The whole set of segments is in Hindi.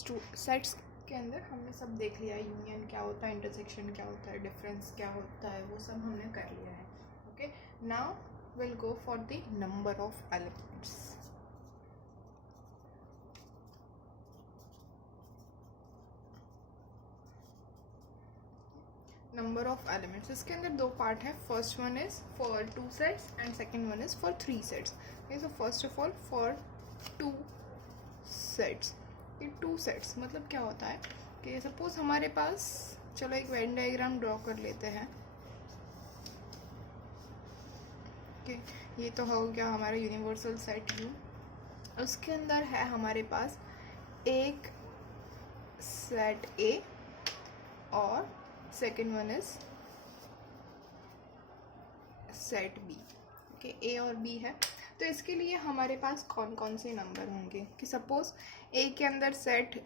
सेट्स के अंदर हमने सब देख लिया है, यूनियन क्या होता है, इंटरसेक्शन क्या होता है, डिफरेंस क्या होता है, वो सब हमने कर लिया है. Okay, now will go for the number of elements. Number of elements, इसके अंदर दो पार्ट है. First one is for 2 sets and second one is for 3 sets. So first of all for 2 sets. ये 2 सेट्स मतलब क्या होता है कि सपोज हमारे पास, चलो एक वेन डायग्राम ड्रॉ कर लेते हैं. ओके, ये तो हो गया हमारा यूनिवर्सल सेट यू. उसके अंदर है हमारे पास एक सेट ए और second one is set B. Okay, A और बी है. तो इसके लिए हमारे पास कौन कौन से नंबर होंगे कि सपोज ए के अंदर सेट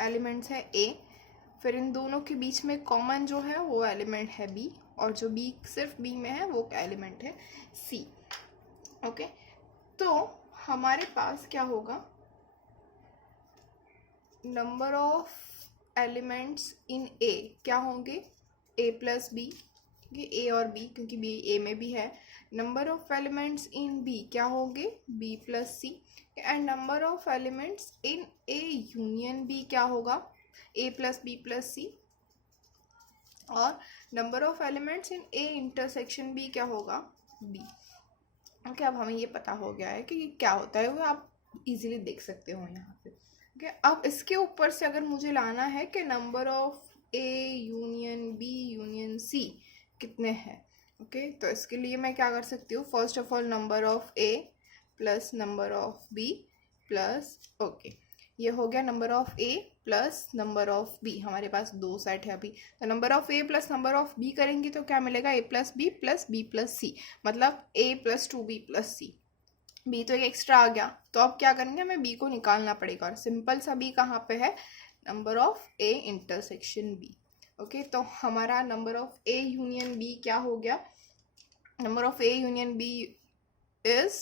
एलिमेंट्स है ए, फिर इन दोनों के बीच में कॉमन जो है वो एलिमेंट है बी, और जो बी सिर्फ बी में है वो एलिमेंट है सी. ओके, तो हमारे पास क्या होगा, number of elements in A क्या होंगे, ए प्लस बी, ए और बी क्योंकि बी ए में भी है. Number of elements in B क्या होंगे, B plus C. And number of elements in A union B क्या होगा, A plus B plus C. और number of elements in A intersection B क्या होगा, बी. ओके, अब हमें ये पता हो गया है कि ये क्या होता है, वो आप इजीली देख सकते हो यहाँ पे. ओके, अब इसके ऊपर से अगर मुझे लाना है कि number of A union B union C कितने हैं. ओके, तो इसके लिए मैं क्या कर सकती हूँ, first of all number of A plus number of B plus, okay ये हो गया number of A plus number of B. हमारे पास 2 सेट है अभी, तो number of A plus number of B करेंगे तो क्या मिलेगा, A plus B plus C, मतलब A plus 2b plus C. B तो एक एक्स्ट्रा आ गया, तो अब क्या करेंगे, हमें बी को निकालना पड़ेगा. और सिंपल सा बी कहाँ पे है, number of A intersection B. Okay, तो हमारा number of A union B क्या हो गया, number of A union B is,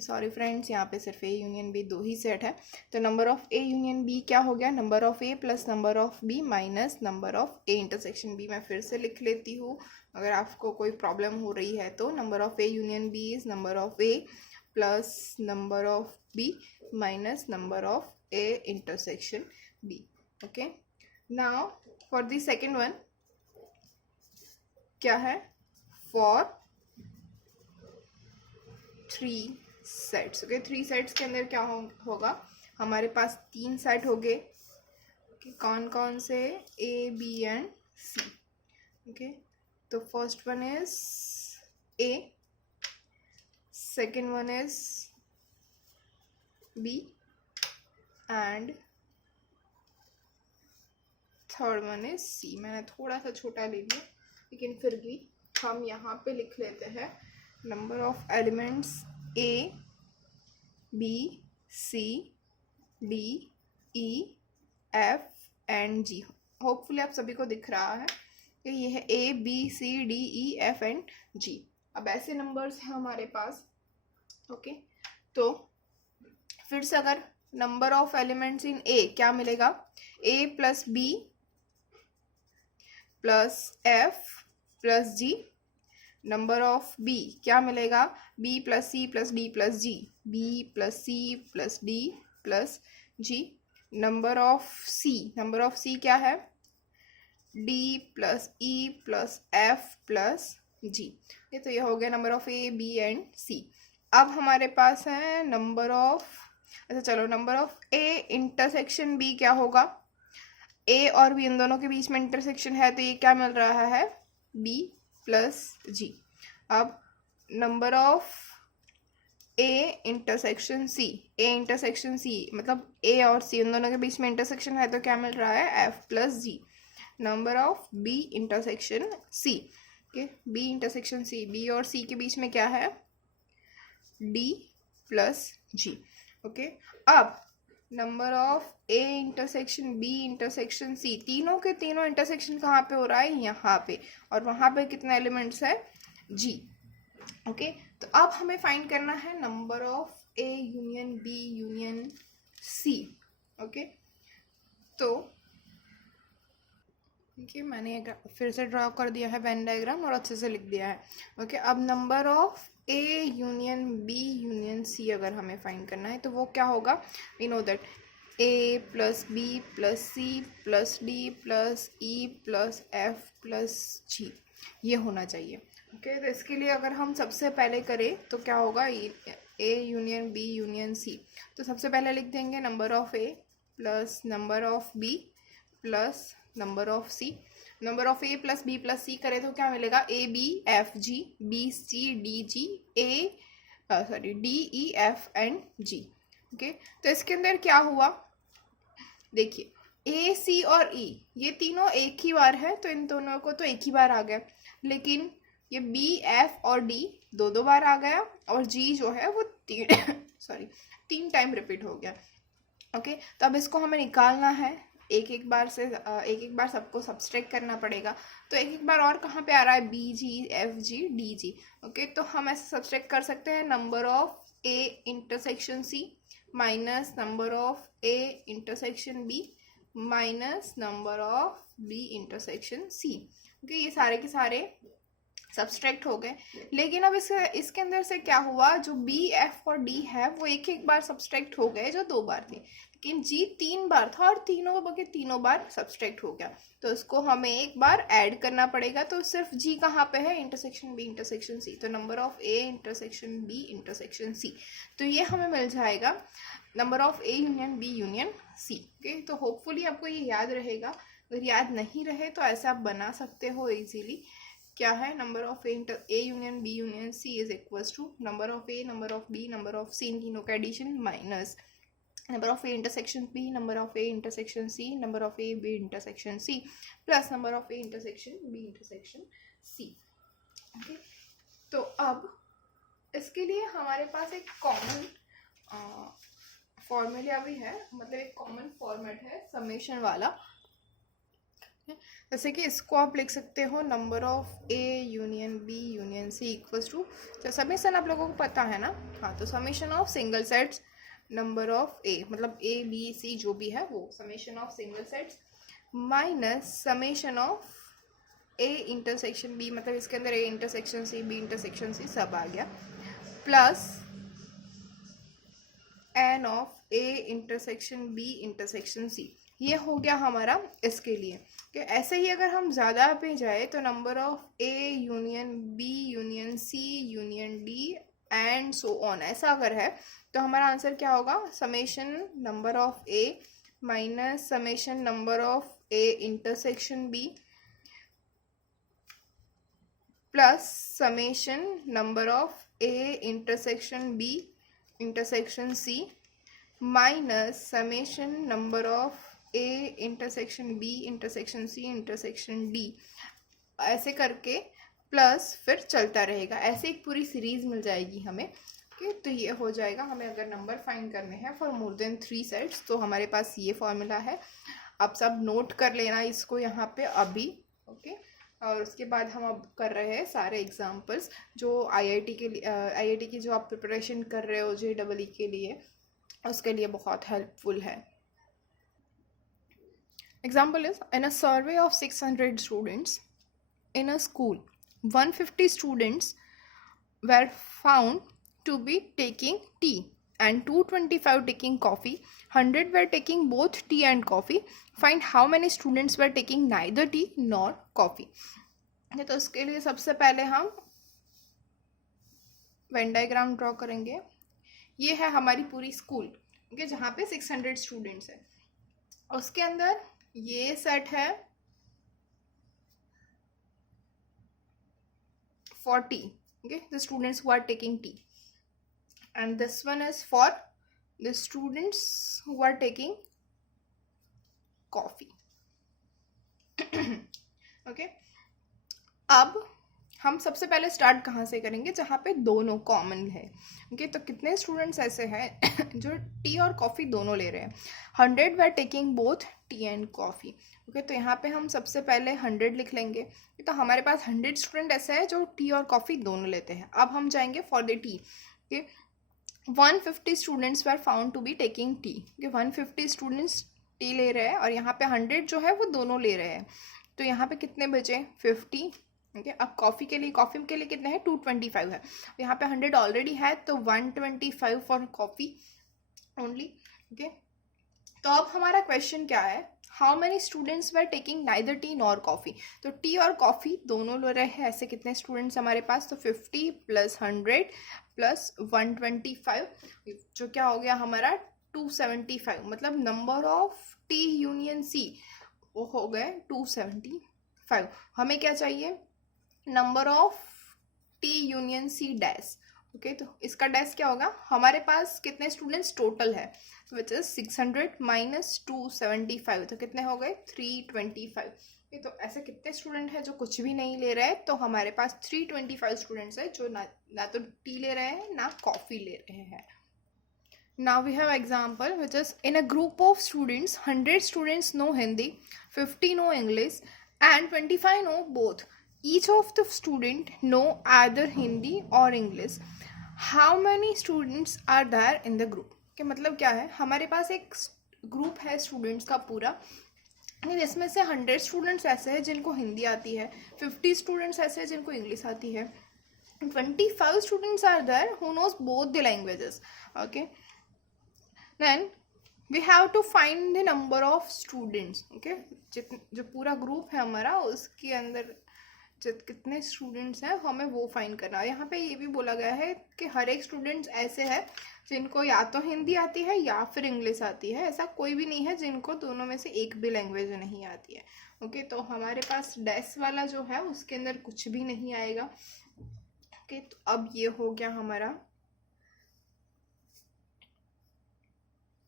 sorry friends, यहाँ पे सिर्फ ए यूनियन बी 2 ही सेट है. तो number of A union B क्या हो गया, number of A plus number of B minus number of A intersection B. मैं फिर से लिख लेती हूँ अगर आपको कोई प्रॉब्लम हो रही है तो. Number of A union B is number of A plus number of B minus number of A intersection B. Okay, now for the second one क्या है, फॉर 3 सेट्स. ओके, 3 सेट्स के अंदर क्या होगा, हमारे पास 3 सेट हो गए. कौन कौन से, A B and C. Okay, तो first one is A, second one is B and third one is C. मैंने थोड़ा सा छोटा ले लिया लेकिन फिर भी हम यहाँ पे लिख लेते हैं number of elements A B C D E F and G. Hopefully आप सभी को दिख रहा है कि ये है A B C D E F and G. अब ऐसे नंबर्स हैं हमारे पास. ओके, तो फिर से अगर number of elements in A क्या मिलेगा, A plus B plus F plus G. Number of B क्या मिलेगा, B plus C plus D plus G, B plus C plus D plus G. Number of C क्या है, D plus E plus F plus G. ये तो ये हो गया number of A B and C. अब हमारे पास है नंबर ऑफ, अच्छा चलो, number of A intersection B क्या होगा, ए और बी इन दोनों के बीच में इंटरसेक्शन है तो ये क्या मिल रहा है, बी प्लस जी. अब number of A intersection C, A intersection C मतलब ए और सी इन दोनों के बीच में इंटरसेक्शन है तो क्या मिल रहा है, F plus G. Number of B intersection C, okay, B intersection C, B और सी के बीच में क्या है, डी प्लस जी. ओके, अब number of A intersection B intersection C, तीनों के तीनों इंटरसेक्शन कहाँ पे हो रहा है, यहाँ पे, और वहाँ पे कितने एलिमेंट्स है, जी. ओके, तो अब हमें फाइंड करना है number of A union B union C. Okay, तो देखिए मैंने एक फिर से ड्रॉ कर दिया है वेन डायग्राम और अच्छे से लिख दिया है। ओके, अब number of A union B union C अगर हमें फाइंड करना है तो वो क्या होगा, we know that A plus B plus C plus D plus E plus F plus G, ये होना चाहिए। ओके, तो इसके लिए अगर हम सबसे पहले करें तो क्या होगा, A union B union C, तो सबसे पहले लिख देंगे number of A plus number of B plus number of C. Number of A plus B plus C करें तो क्या मिलेगा, A B F G B C D G D E F and G. Okay, तो इसके अंदर क्या हुआ, देखिए ए सी और ई ये तीनों एक ही बार है तो इन दोनों को तो एक ही बार आ गया, लेकिन ये बी एफ और डी दो दो बार आ गया और जी जो है वो तीन टाइम रिपीट हो गया। ओके, तो अब इसको हमें निकालना है, एक एक बार सबको सब्सट्रैक्ट करना पड़ेगा। तो एक एक बार और कहाँ पे आ रहा है, B G F G D G. Okay, तो हम ऐसे सब्सट्रैक्ट कर सकते हैं, number of A intersection C minus number of A intersection B minus number of B intersection C. Okay, ये सारे के सारे सब्सट्रैक्ट हो गए, लेकिन अब इसके अंदर से क्या हुआ, जो बी एफ और डी है वो एक एक बार सब्सट्रैक्ट हो गए जो दो बार थे, लेकिन जी तीन बार था और तीनों बार सब्सट्रैक्ट हो गया, तो इसको हमें एक बार ऐड करना पड़ेगा। तो सिर्फ जी कहाँ पे है, इंटरसेक्शन बी इंटरसेक्शन सी, तो number of A intersection B intersection C, तो ये हमें मिल जाएगा number of A union B union C. Okay, तो होपफुली आपको ये याद रहेगा, अगर याद नहीं रहे तो ऐसे आप बना सकते हो इजीली। क्या है, number of A union B union C is equals to number of A number of B number of C इन तीनों का addition minus number of A intersection B number of A intersection C number of A B intersection C plus number of A intersection B intersection C. Okay, तो अब इसके लिए हमारे पास एक कॉमन फॉर्मूला भी है, मतलब एक कॉमन फॉर्मेट है समेशन वाला। जैसे कि इसको आप लिख सकते हो, number of A union B union C equals to, तो समेशन आप लोगों को पता है ना, हाँ, तो summation of single sets number of A, मतलब ए बी सी जो भी है वो summation of single sets minus summation of A intersection B, मतलब इसके अंदर A intersection C B intersection C सब आ गया, plus n of A intersection B intersection C, ये हो गया हमारा इसके लिए। कि ऐसे ही अगर हम ज़्यादा पे जाए तो number of A union B union C union D and so on, ऐसा अगर है तो हमारा आंसर क्या होगा, summation number of A minus summation number of A intersection B plus summation number of A intersection B intersection C minus summation number of A intersection B intersection C intersection D, ऐसे करके प्लस फिर चलता रहेगा, ऐसे एक पूरी सीरीज मिल जाएगी हमें। ओके, तो ये हो जाएगा। हमें अगर नंबर फाइंड करने हैं फॉर मोर देन 3 सेट्स तो हमारे पास ये फॉर्मूला है, आप सब नोट कर लेना इसको यहाँ पे अभी। ओके, और उसके बाद हम अब कर रहे हैं सारे एग्जाम्पल्स जो आईआईटी के लिए, आईआईटी की जो आप प्रिपरेशन कर रहे हो JEE के लिए, उसके लिए बहुत हेल्पफुल है। Example is, in a survey of 600 students in a school, 150 students were found to be taking tea and 225 taking coffee. 100 were taking both tea and coffee. Find how many students were taking neither tea nor coffee. तो इसके लिए सबसे पहले हम वेन डायग्राम ड्रॉ करेंगे। ये है हमारी पूरी स्कूल, ओके, जहाँ पे 600 स्टूडेंट्स है। उसके अंदर ये सेट है 40, okay, the students who are taking tea, and this one is for the students who are taking coffee. okay, अब हम सबसे पहले स्टार्ट कहाँ से करेंगे, जहाँ पे दोनों कॉमन है। ओके, तो कितने स्टूडेंट्स ऐसे हैं जो टी और कॉफ़ी दोनों ले रहे हैं, 100 were taking both T and coffee. Okay, तो यहाँ पे हम सबसे पहले 100 लिख लेंगे, तो हमारे पास 100 स्टूडेंट ऐसे हैं जो टी और कॉफ़ी दोनों लेते हैं। अब हम जाएंगे for the T. Okay, 150 students were found to be taking T. 150 students T ले रहे हैं और यहाँ पे 100 जो है वो दोनों ले रहे हैं, तो यहाँ पे कितने बचे 50। ओके, अब कॉफ़ी के लिए कितने हैं 225 है, यहाँ पे 100 ऑलरेडी है तो 125 फॉर कॉफ़ी ओनली। ओके, तो अब हमारा क्वेश्चन क्या है, how many students were taking neither T nor coffee. तो टी और कॉफ़ी दोनों ले रहे हैं, ऐसे कितने स्टूडेंट्स हमारे पास, तो 50 प्लस 100 प्लस 125 जो क्या हो गया हमारा 275, मतलब number of T union C वो हो गए 275। हमें क्या चाहिए, number of T union C dash. Okay, तो इसका डैश क्या होगा, हमारे पास कितने स्टूडेंट्स टोटल है, विच इज 600 माइनस 275, तो कितने हो गए 325। तो ऐसे कितने स्टूडेंट है जो कुछ भी नहीं ले रहे हैं, तो हमारे पास 325 स्टूडेंट्स है जो ना तो टी ले रहे हैं ना कॉफ़ी ले रहे हैं। Now we have example which is in a group of students 100 students know Hindi, 50 know English and 25 know both. Each of the student know either Hindi or English. How many students are there in the group? कि मतलब क्या है, हमारे पास एक ग्रुप है स्टूडेंट्स का पूरा, जिसमें से 100 स्टूडेंट्स ऐसे हैं जिनको हिंदी आती है, 50 स्टूडेंट्स ऐसे हैं जिनको इंग्लिश आती है, 25 students are there who knows both the languages. Okay, then we have to find the number of students. Okay, जो पूरा ग्रुप है हमारा उसके अंदर कितने स्टूडेंट्स हैं हमें वो फाइंड करना है। यहाँ पे ये भी बोला गया है कि हर एक स्टूडेंट्स ऐसे है जिनको या तो हिंदी आती है या फिर इंग्लिश आती है, ऐसा कोई भी नहीं है जिनको दोनों में से एक भी लैंग्वेज नहीं आती है। ओके, तो हमारे पास डैश वाला जो है उसके अंदर कुछ भी नहीं आएगा। ओके, तो अब ये हो गया हमारा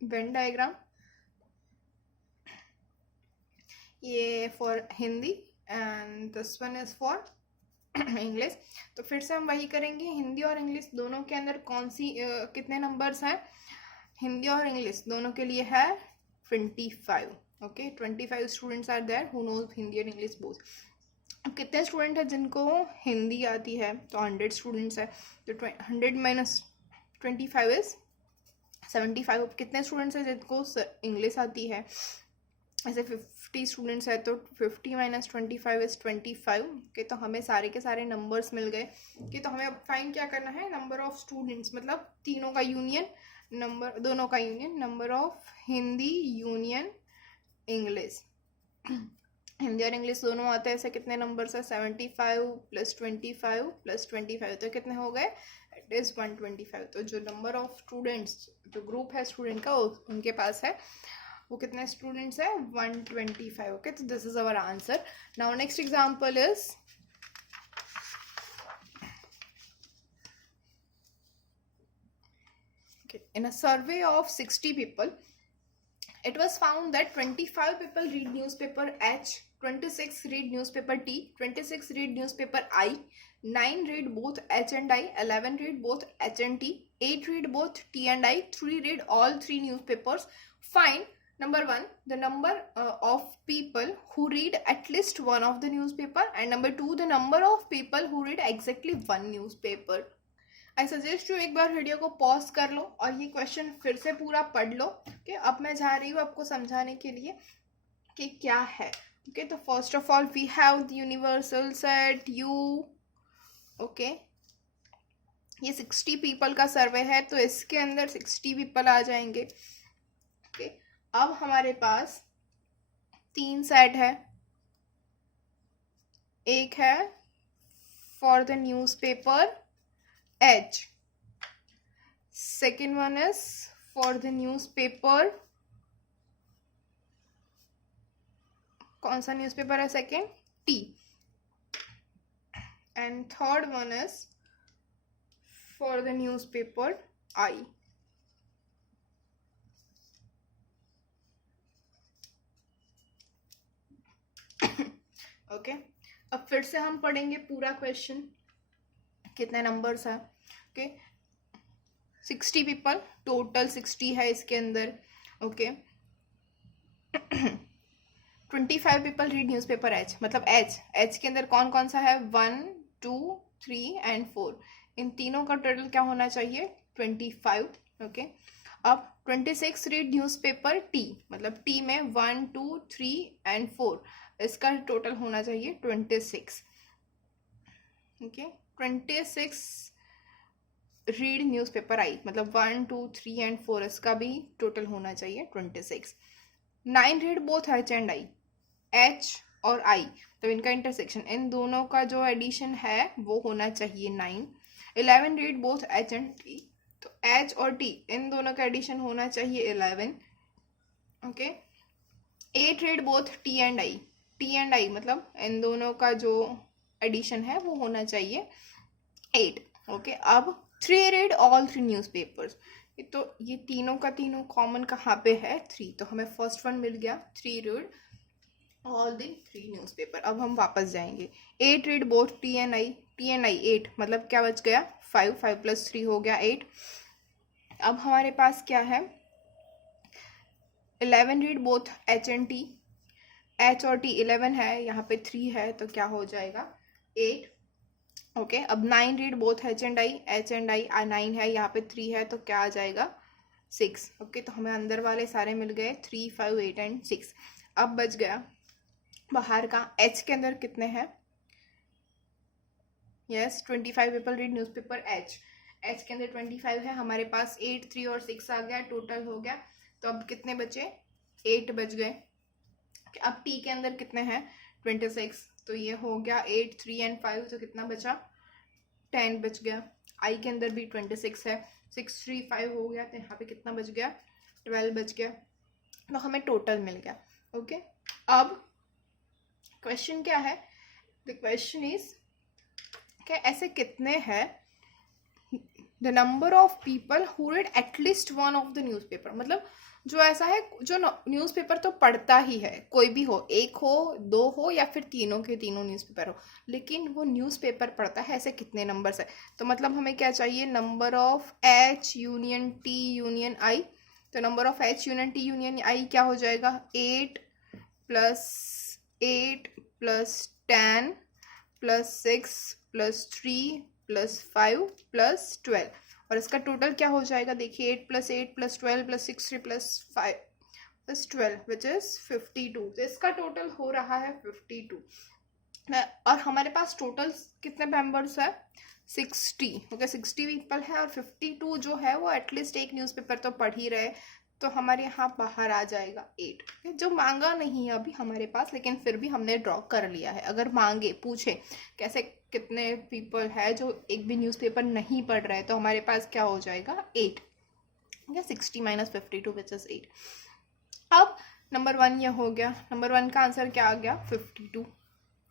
वेन डायग्राम, ये for Hindi and this one is for English. तो फिर से हम वही करेंगे, हिंदी और इंग्लिश दोनों के अंदर कौन सी कितने नंबर्स हैं, हिंदी और इंग्लिश दोनों के लिए है 25। Okay, 25 students are there who know Hindi और इंग्लिश बोथ। अब कितने स्टूडेंट है जिनको हिंदी आती है, तो 100 स्टूडेंट्स है, तो 100 माइनस 25 इज 75। कितने स्टूडेंट्स हैं जिनको इंग्लिश आती है, ऐसे 50 स्टूडेंट्स है तो 50 माइनस 25 इज 25। ओके, तो हमें सारे के सारे नंबर्स मिल गए कि तो हमें अब फाइंड क्या करना है, नंबर ऑफ स्टूडेंट्स, मतलब तीनों का यूनियन, नंबर दोनों का union, number of Hindi union English. Hindi और इंग्लिश दोनों आते हैं, ऐसे कितने नंबर्स है 75 प्लस 25 प्लस 25, तो कितने हो गए, इट इज़ 125। तो जो नंबर ऑफ स्टूडेंट्स जो ग्रुप है स्टूडेंट का उनके पास है वो कितने स्टूडेंट्स है 125। ओके, तो this is our answer. Now next example is in a survey of 60 people it was found that 25 people read newspaper H, 26 read newspaper T, 26 read newspaper I, 9 read both H and I, 11 read both H and T, 8 read both T and I, 3 read all 3 newspapers. Find number 1 the number of people who read at least one of the newspaper, and number 2 the number of people who read exactly one newspaper. I suggest you एक बार वीडियो को पॉज कर लो और ये क्वेश्चन फिर से पूरा पढ़ लो कि अब मैं जा रही हूँ आपको समझाने के लिए कि क्या है। ओके, तो first of all we have the universal set U. Okay, ये 60 पीपल का सर्वे है तो इसके अंदर 60 पीपल आ जाएंगे। ओके, अब हमारे पास 3 सेट है, एक है for the newspaper H, second one is for the newspaper, कौन सा न्यूज़पेपर है second, T, and third one is for the newspaper I. Okay, अब फिर से हम पढ़ेंगे पूरा क्वेश्चन, कितने नंबर्स हैं। ओके, 60 पीपल, टोटल 60 है इसके अंदर। Okay, 25 people read newspaper H, मतलब H के अंदर कौन कौन सा है 1 2 3 एंड 4, इन तीनों का टोटल क्या होना चाहिए 25. ओके, अब 26 रीड न्यूज़पेपर टी, मतलब टी में 1 2 3 एंड 4, इसका टोटल होना चाहिए 26. ओके, 26 रीड न्यूज़पेपर आई, मतलब 1 2 3 एंड 4, इसका भी टोटल होना चाहिए 26. 9 read both H and I, H और आई, तो इनका इंटरसेक्शन, इन दोनों का जो एडिशन है वो होना चाहिए 9. 11 read both H and T, तो एच और टी इन दोनों का एडिशन होना चाहिए 11. Okay, 8 read both T and I, T and I मतलब इन दोनों का जो एडिशन है वो होना चाहिए 8. ओके, अब 3 रीड ऑल 3 न्यूज़पेपर्स, तो ये तीनों का तीनों कॉमन कहाँ पे है 3, तो हमें फर्स्ट वन मिल गया 3 रीड ऑल द 3 न्यूज़पेपर. अब हम वापस जाएंगे. 8 read both T and I, 8 मतलब क्या बच गया 5, 5 + 3 हो गया 8. अब हमारे पास क्या है 11 read both H and T, H और टी 11 है, यहाँ पे 3 है, तो क्या हो जाएगा 8. ओके, अब 9 read both H and I, 9 है, यहाँ पे 3 है, तो क्या आ जाएगा 6. ओके, तो हमें अंदर वाले सारे मिल गए 3 5 8 एंड 6. अब बच गया बाहर का. एच के अंदर कितने हैं, yes 25 people read newspaper H, H के अंदर 25 है, हमारे पास 8 3 और 6 आ गया, टोटल हो गया. तो अब कितने बचे 8 बच गए. अब टी के अंदर कितने हैं 26, तो ये हो गया 8 3 एंड 5, तो कितना बचा 10 बच गया. आई के अंदर भी 26 है, 6 3 5 हो गया, तो यहाँ पे कितना बच गया 12 बच गया, तो हमें टोटल मिल गया. ओके, अब क्वेश्चन क्या है, द क्वेश्चन इज कि ऐसे कितने हैं the number of people who read at least one of the newspaper, मतलब जो ऐसा है जो न्यूज़पेपर तो पढ़ता ही है, कोई भी हो, एक हो, दो हो, या फिर तीनों के तीनों न्यूज़पेपर हो, लेकिन वो न्यूज़पेपर पढ़ता है, ऐसे कितने नंबर्स है. तो मतलब हमें क्या चाहिए, number of H union T union I. तो number of H union T union I क्या हो जाएगा 8 + 8 + 10 + 6 + 3 + 5 + 12, और इसका टोटल क्या हो जाएगा, देखिए 8 + 8 + 12 + 6 3 + 5 + 12 विच इज 52. तो इसका टोटल हो रहा है 52. और हमारे पास टोटल कितने मेंबर्स है 60. ओके, 60 पीपल है, और 52 जो है वो एटलीस्ट एक न्यूज़पेपर तो पढ़ ही रहे, तो हमारे यहाँ बाहर आ जाएगा 8, जो मांगा नहीं है अभी हमारे पास, लेकिन फिर भी हमने ड्रॉ कर लिया है. अगर मांगे पूछे कैसे कितने पीपल है जो एक भी न्यूज़पेपर नहीं पढ़ रहे, तो हमारे पास क्या हो जाएगा 8. 60 - 52 विच इज 8. अब नंबर 1 ये हो गया. नंबर 1 का आंसर क्या आ गया 52,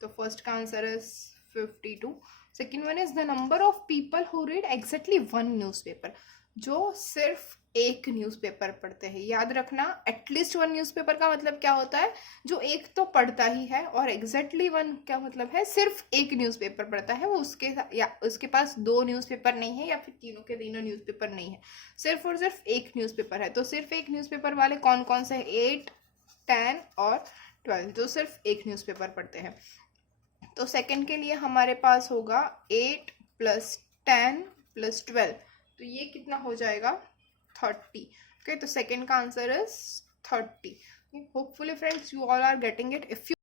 तो फर्स्ट का answer is 52. Second one is the number of people who read exactly one newspaper, जो सिर्फ एक न्यूज़पेपर पढ़ते हैं. याद रखना, एटलीस्ट वन न्यूज़पेपर का मतलब क्या होता है, जो एक तो पढ़ता ही है, और एग्जैक्टली वन क्या मतलब है, सिर्फ एक न्यूज़पेपर पढ़ता है, वो उसके पास 2 न्यूज़पेपर नहीं है, या फिर तीनों के तीनों न्यूज़पेपर नहीं है, सिर्फ और सिर्फ एक न्यूज़पेपर है. तो सिर्फ एक न्यूज़पेपर वाले कौन कौन से 8 10 और 12, जो सिर्फ एक न्यूज़पेपर पढ़ते हैं. तो सेकंड के लिए हमारे पास होगा 8 + 10 + 12, तो ये कितना हो जाएगा 30. ओके, तो सेकंड का answer is 30. Hopefully friends you all are getting it. If you